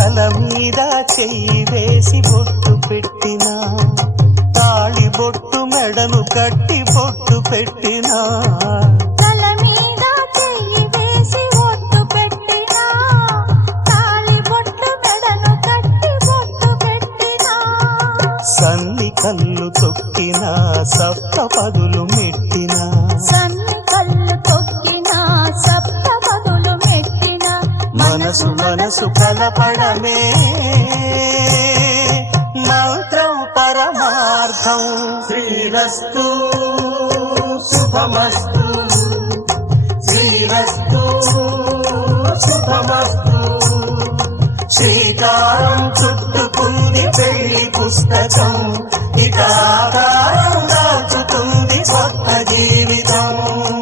తల మీద చెయ్యి వేసి బొట్టు పెట్టినా, తాళి బొట్టు మెడను కట్టి బొట్టు పెట్టినా, తల మీద చెయ్యి వేసి బొట్టు పెట్టినా, తాళి బొట్టు మెడను కట్టి బొట్టు పెట్టినా, సన్ని కళ్ళు తొక్కినా సప్త పదులు మెట్టినా, సన్ని కళ్ళు తొక్కినా సప్త పదులు మెట్టినా, మనసు మనసు కలపడమే మంత్రం పరమార్థం. శ్రీరస్తు శుభమస్తు, శ్రీరస్తు శుభమస్తు. శ్రీకారం చుట్టుకుంది పెళ్లి పుస్తకం, ఇక ఆకారం దాచుతుంది కొత్త జీవితం.